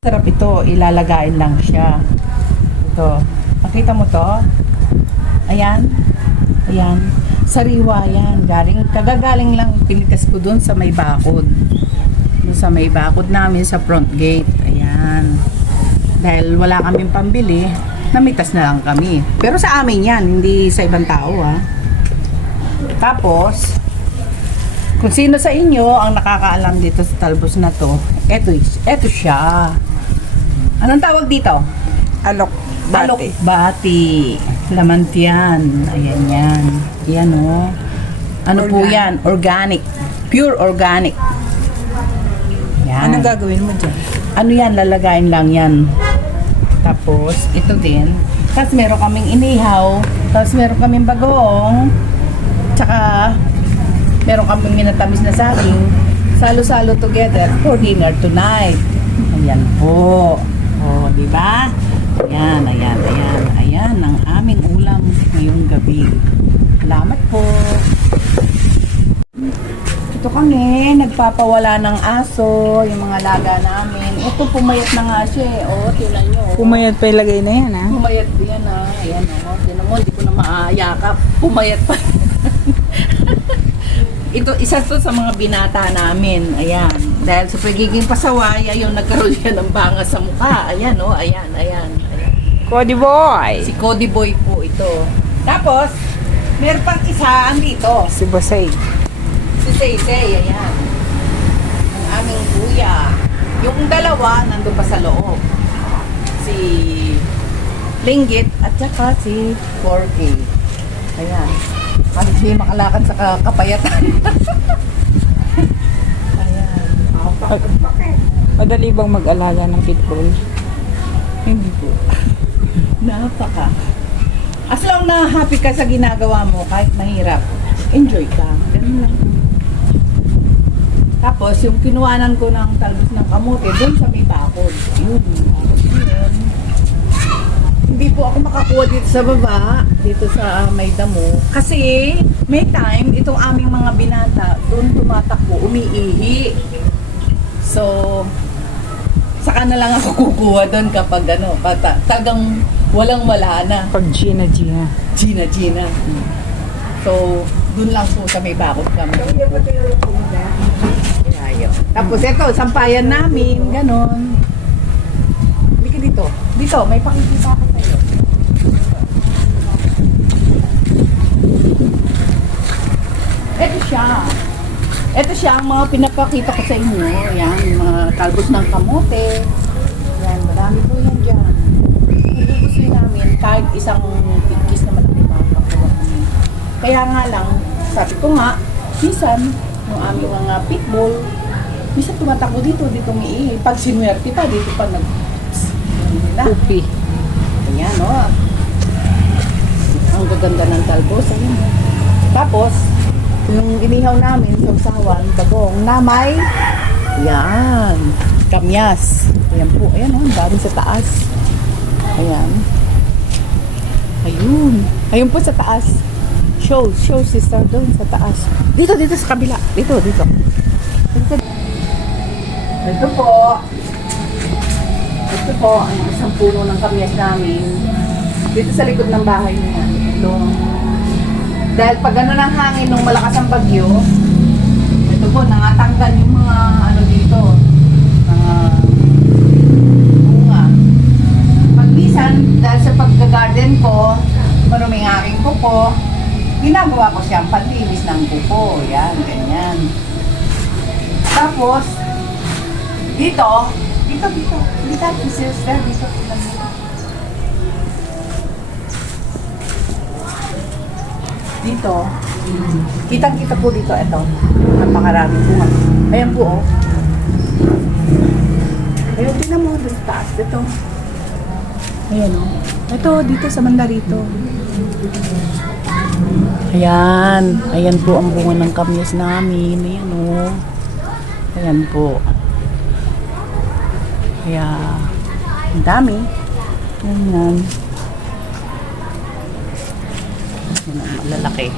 Sarap ito, ilalagain lang siya. Ito. Makita mo to? Ayan. Ayan. Sariwa yan. Kagagaling lang pinitas ko dun sa may bakod. Dun sa may bakod namin sa front gate. Ayan. Dahil wala kaming pambili, namitas na lang kami. Pero sa amin yan, hindi sa ibang tao ha. Tapos, kung sino sa inyo ang nakakaalam dito sa talbos na to, eto siya. Anong tawag dito? Alokbati. Alokbati. Lamantian. Ayan yan. Yan o. Ano po yan? Organic. Pure organic. Yan. Anong gagawin mo dyan? Ano yan? Lalagayin lang yan. Tapos, ito din. Tapos meron kaming inihaw. Tapos meron kaming bagoong. Tsaka, meron kaming minatamis na saging. Salo-salo together for dinner tonight. Ayan po. O, di ba? Ayan, ayan, ayan. Ayan ang aming ulam ngayong gabi. Salamat po. Ito kami, nagpapawala ng aso, yung mga laga namin. Ito, pumayat na nga siya eh. O, tinan nyo. Pumayat pa ilagay na yan, ha? Pumayat po yan ah. Ayan o. Tinan mo, hindi ko na maayakap. Pumayat pa. Ito, isa to sa mga binata namin. Ayan. Dahil sa pagiging pasaway, ayun, nagkaroon siya ng banga sa mukha. Ayan o. Ayan, ayan. Ayan. Cody Boy! Si Cody Boy po ito. Tapos, meron pang isa andito. Si Bosay. Si Say, ayan. Ang aming kuya. Yung dalawa, nandun pa sa loob. Si Linggit at saka si Porky. Ayan. Kahit hindi makalakad sa kapayatan. Ayan. Madali bang mag-alaga ng pitbull? Hindi po. Napaka. As long na happy ka sa ginagawa mo, kahit mahirap, enjoy ka. Ganun lang. Tapos, yung kinuhanan ko ng talbos ng kamote, doon sa may bakod. Yun. Hindi po ako makakuha dito sa baba, dito sa may damo. Kasi, may time, itong aming mga binata, doon tumatakbo, umiihi. So, saka na lang ako kukuha doon kapag ano, tagang walang-wala na. Pag Gina. Gina. So, doon lang po sa may bakod kami. Ayaw. Tapos ito, sampayan namin, ganon. Halika dito. Dito, may pakikita ako sa'yo. Ito siya ang mga pinapakita ko sa inyo. Yan, yung mga talbos ng kamote. Yan, marami po yan dyan. Gusto namin kahit isang pigkis na malaki makakuha kami. Kaya nga lang, sabi ko nga, minsan, yung aming mga pitbull, minsan tumatakbo dito umiihi. Pag sinuwerte pa, dito pa Pupi. Ayan, o. Ang gaganda ng talbos. Ayan, o. Tapos, yung inihaw namin, sausawan, bagong, namay. Ayan. Kamyas. Ayan po. Ayan, o. Ang dami sa taas. Ayan. Ayun. Ayun po sa taas. Show sister doon sa taas. Dito sa kabila. Dito. Ito po. Ito po ang isang puno ng kamyas namin. Dito sa likod ng bahay niya. Ito. Dahil pag ano ng hangin nung malakas ang bagyo, ito po, nangatanggal yung mga ano dito. Mga bunga. Pagbisan, dahil sa pagka-garden ko, maruming aking kuko, ginagawa ko siyang panlinis ng kuko. Yan, ganyan. Tapos, dito, sister, dito. Dito, kitang-kita po dito, ito. Napakaraming bunga. Ayan po, oh. Ayun, tingnan mo, doon sa taas, dito. Ayan, oh. Ito, dito sa banda rito. Ayan po ang bunga ng kamyas namin. Ayan, oh. Ayan po. Kaya, ang dami. Ayan. Ayan ang malalaki.